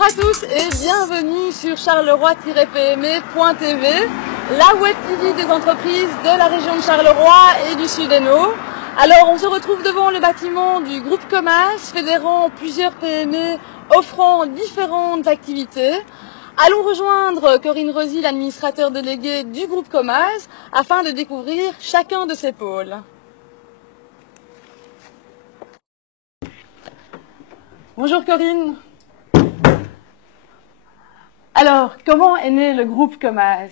Bonjour à tous et bienvenue sur charleroi-pme.tv, la web TV des entreprises de la région de Charleroi et du Sud-Hainaut. Alors on se retrouve devant le bâtiment du groupe Comas, fédérant plusieurs PME offrant différentes activités. Allons rejoindre Corinne Rosy, l'administrateur délégué du groupe Comas, afin de découvrir chacun de ses pôles. Bonjour Corinne. Alors, comment est né le groupe Comas?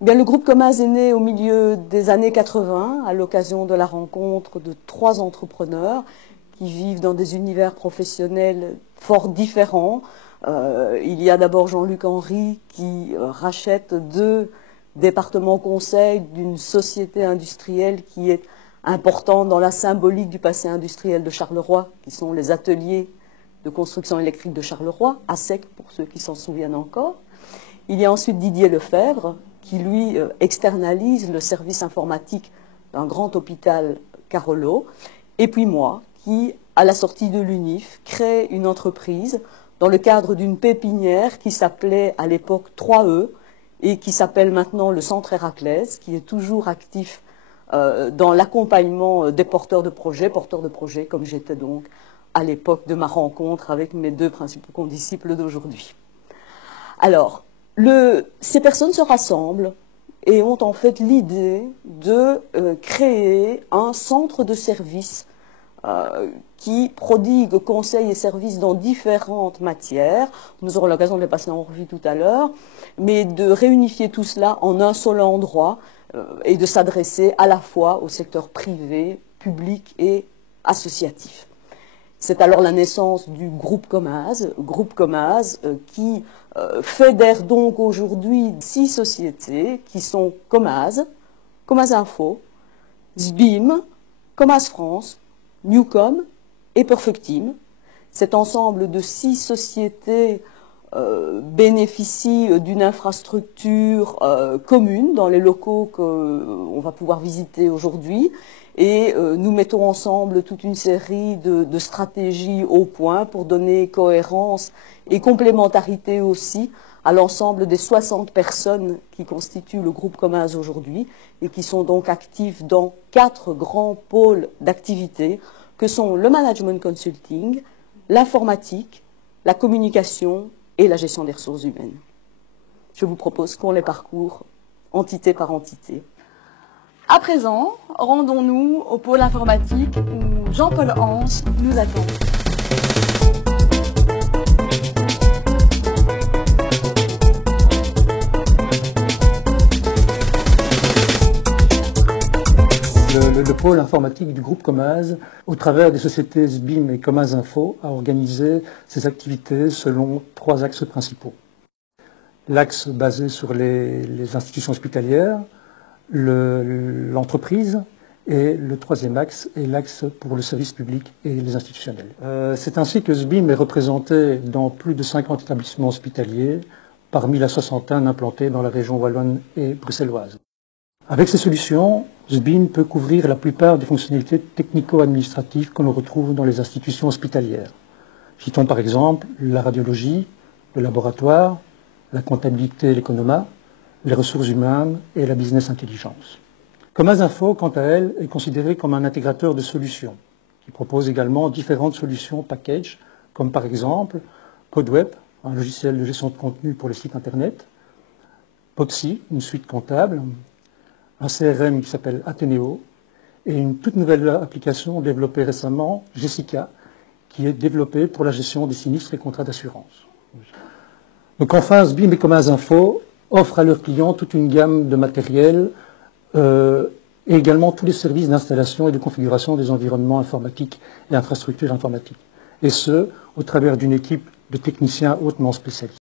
Bien, le groupe Comas est né au milieu des années 80, à l'occasion de la rencontre de 3 entrepreneurs qui vivent dans des univers professionnels fort différents. Il y a d'abord Jean-Luc Henry qui rachète 2 départements conseils d'une société industrielle qui est importante dans la symbolique du passé industriel de Charleroi, qui sont les ateliers de construction électrique de Charleroi, ASEC pour ceux qui s'en souviennent encore. Il y a ensuite Didier Lefebvre qui lui externalise le service informatique d'un grand hôpital Carolo, et puis moi qui, à la sortie de l'UNIF, crée une entreprise dans le cadre d'une pépinière qui s'appelait à l'époque 3E et qui s'appelle maintenant le Centre Héraclès, qui est toujours actif dans l'accompagnement des porteurs de projets comme j'étais donc à l'époque de ma rencontre avec mes 2 principaux condisciples d'aujourd'hui. Alors, ces personnes se rassemblent et ont en fait l'idée de créer un centre de services qui prodigue conseils et services dans différentes matières. Nous aurons l'occasion de les passer en revue tout à l'heure, mais de réunifier tout cela en un seul endroit et de s'adresser à la fois au secteur privé, public et associatif. C'est alors la naissance du groupe Comas qui fédère donc aujourd'hui 6 sociétés qui sont Comas, Comas Info, SBIM, Comas France, Newcom et Perfectim. Cet ensemble de 6 sociétés bénéficie d'une infrastructure commune dans les locaux qu'on va pouvoir visiter aujourd'hui. Et nous mettons ensemble toute une série de stratégies au point pour donner cohérence et complémentarité aussi à l'ensemble des 60 personnes qui constituent le groupe Comas aujourd'hui et qui sont donc actifs dans 4 grands pôles d'activité que sont le management consulting, l'informatique, la communication et la gestion des ressources humaines. Je vous propose qu'on les parcourt entité par entité. À présent, rendons-nous au pôle informatique où Jean-Paul Hans nous attend. Le pôle informatique du groupe Comas, au travers des sociétés SBIM et Comas Info, a organisé ses activités selon 3 axes principaux. L'axe basé sur les institutions hospitalières, l'entreprise, et le 3e axe est l'axe pour le service public et les institutionnels. C'est ainsi que SBIM est représenté dans plus de 50 établissements hospitaliers, parmi la soixantaine implantés dans la région wallonne et bruxelloise. Avec ces solutions, SBIM peut couvrir la plupart des fonctionnalités technico-administratives que l'on retrouve dans les institutions hospitalières. Citons par exemple la radiologie, le laboratoire, la comptabilité et l'économat, les ressources humaines et la business intelligence. Comas Info, quant à elle, est considérée comme un intégrateur de solutions, qui propose également différentes solutions package, comme par exemple CodeWeb, un logiciel de gestion de contenu pour les sites internet, Popsy, une suite comptable, un CRM qui s'appelle Athénéo, et une toute nouvelle application développée récemment, Jessica, qui est développée pour la gestion des sinistres et contrats d'assurance. Donc enfin, SBIM et Comas Info offrent à leurs clients toute une gamme de matériel et également tous les services d'installation et de configuration des environnements informatiques et infrastructures informatiques. Et ce, au travers d'une équipe de techniciens hautement spécialisés.